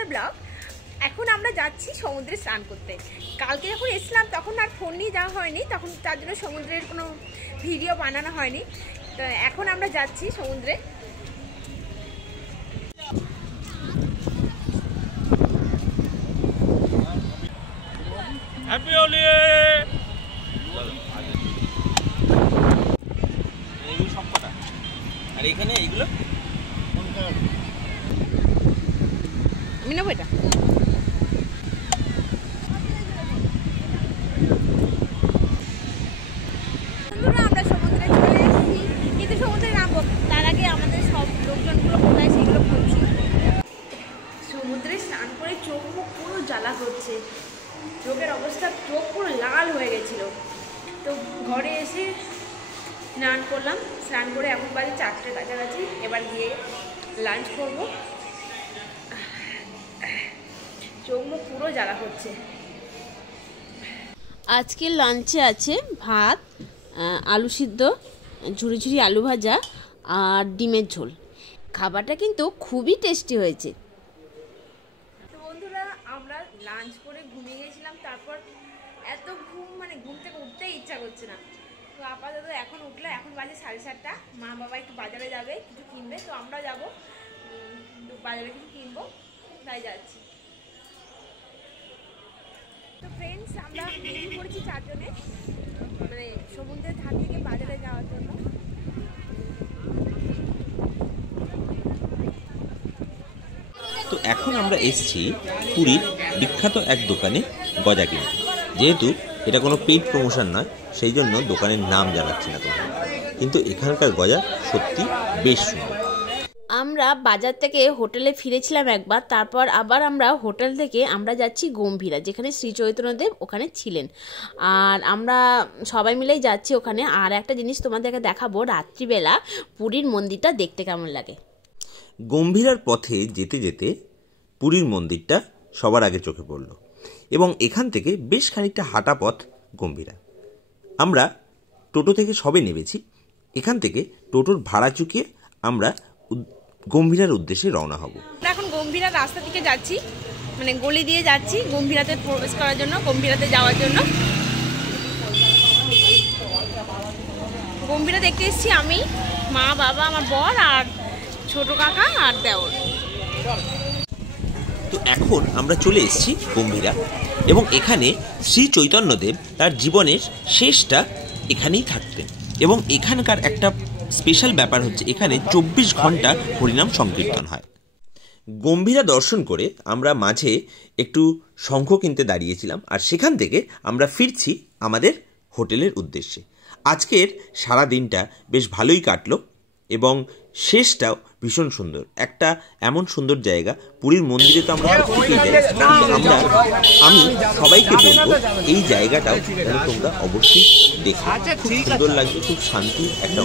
সকালবেলার ব্লগ। এখন আমরা যাচ্ছি সমুদ্রে স্নান করতে। কালকে যখন এসলাম তখন আর ফোন নিয়ে যাওয়া হয়নি, তখন তার জন্য সমুদ্রের কোনো ভিডিও বানানো হয়নি। তো এখন আমরা যাচ্ছি সমুদ্রে। হ্যাপি হোলি। এইগুলো সব কটা, আর এখানে এইগুলো আমি নেবো এটা। আমরা সমুদ্রে চলে এসেছি, কিন্তু সমুদ্রে নামবো তার আগে আমাদের সব লোকজনগুলো কোথায় সেগুলো খুঁজছি। সমুদ্রে স্নান করে চোখ মুখ পুরো জ্বালা করছে, চোখের অবস্থা, চোখ পুরো লাল হয়ে গেছিলো। তো ঘরে এসে স্নান করলাম, স্নান করে এখন বাজে 4টের কাছাকাছি। এবার গিয়ে লাঞ্চ করবো। চোখ মুখ পুরো জ্বালা করছে। আজকের লাঞ্চে আছে ভাত, আলু সিদ্ধ, ঝুরি ঝুরি আলু ভাজা আর ডিমের ঝোল। খাবারটা কিন্তু খুবই টেস্টি হয়েছে। তো বন্ধুরা, আমরা লাঞ্চ করে ঘুমিয়ে গেছিলাম, তারপর এত ঘুম, মানে ঘুম থেকে উঠতেই ইচ্ছা করছে না। তো আপাতত এখন উঠলে, এখন বাজে 7:30। মা বাবা একটু বাজারে যাবে, কিছু কিনবে, তো আমরা যাবো বাজারে কিছু কিনবো, তাই যাচ্ছি। তো ফ্রেন্ডস, আমরা বেরিয়ে পড়েছি 4 জনে, মানে সমুদ্রের ধার থেকে বাজারে যাওয়ার জন্য। তো এখন আমরা এসেছি পুরীর বিখ্যাত এক দোকানে গজা কিনতে। যেহেতু এটা কোনো পেইড প্রমোশন নয়, সেই জন্য দোকানের নাম জানাচ্ছি না তোমার, কিন্তু এখানকার গজা সত্যি বেশ সুন্দর। আমরা বাজার থেকে হোটেলে ফিরেছিলাম একবার, তারপর আবার আমরা হোটেল থেকে আমরা যাচ্ছি গম্ভীরা, যেখানে শ্রী চৈতন্যদেব ওখানে ছিলেন। আর আমরা সবাই মিলেই যাচ্ছি ওখানে। আর একটা জিনিস তোমাদেরকে দেখাবো, রাত্রিবেলা পুরীর মন্দিরটা দেখতে কেমন লাগে। গম্ভীরার পথে যেতে যেতে পুরীর মন্দিরটা সবার আগে চোখে পড়ল, এবং এখান থেকে বেশ খানিকটা হাঁটা পথ গম্ভীরা। আমরা টোটো থেকে সবে নেমেছি। এখান থেকে টোটোর ভাড়া চুকিয়ে আমরা গম্ভীরার উদ্দেশ্যে রওনা হব। আমরা এখন গম্ভীরার রাস্তা থেকে যাচ্ছি, মানে গলি দিয়ে যাচ্ছি গম্ভীরাতে প্রবেশ করার জন্য, গম্ভীরাতে যাওয়ার জন্য। গম্ভীরা দেখতে এসেছি আমি, মা, বাবা, আমার বর আর ছোট কাকা আর দেওর। তো এখন আমরা চলে এসেছি গম্ভীরা, এবং এখানে শ্রী চৈতন্যদেব তার জীবনের শেষটা এখানেই থাকতেন। এবং এখানকার একটা স্পেশাল ব্যাপার হচ্ছে, এখানে 24 ঘন্টা হরিনাম সংকীর্তন হয়। গম্ভীরা দর্শন করে আমরা মাঝে একটু শঙ্খ কিনতে দাঁড়িয়েছিলাম, আর সেখান থেকে আমরা ফিরছি আমাদের হোটেলের উদ্দেশ্যে। আজকের সারা দিনটা বেশ ভালোই কাটলো, এবং শেষটাও ভীষণ সুন্দর। একটা এমন সুন্দর জায়গা, পুরীর মন্দিরে তো আমরা প্রত্যেকেই যাই, কিন্তু আমি সবাইকে বলবো এই জায়গাটাও যেন তোমরা অবশ্যই দেখো। খুব সুন্দর লাগবে, খুব শান্তি একটা।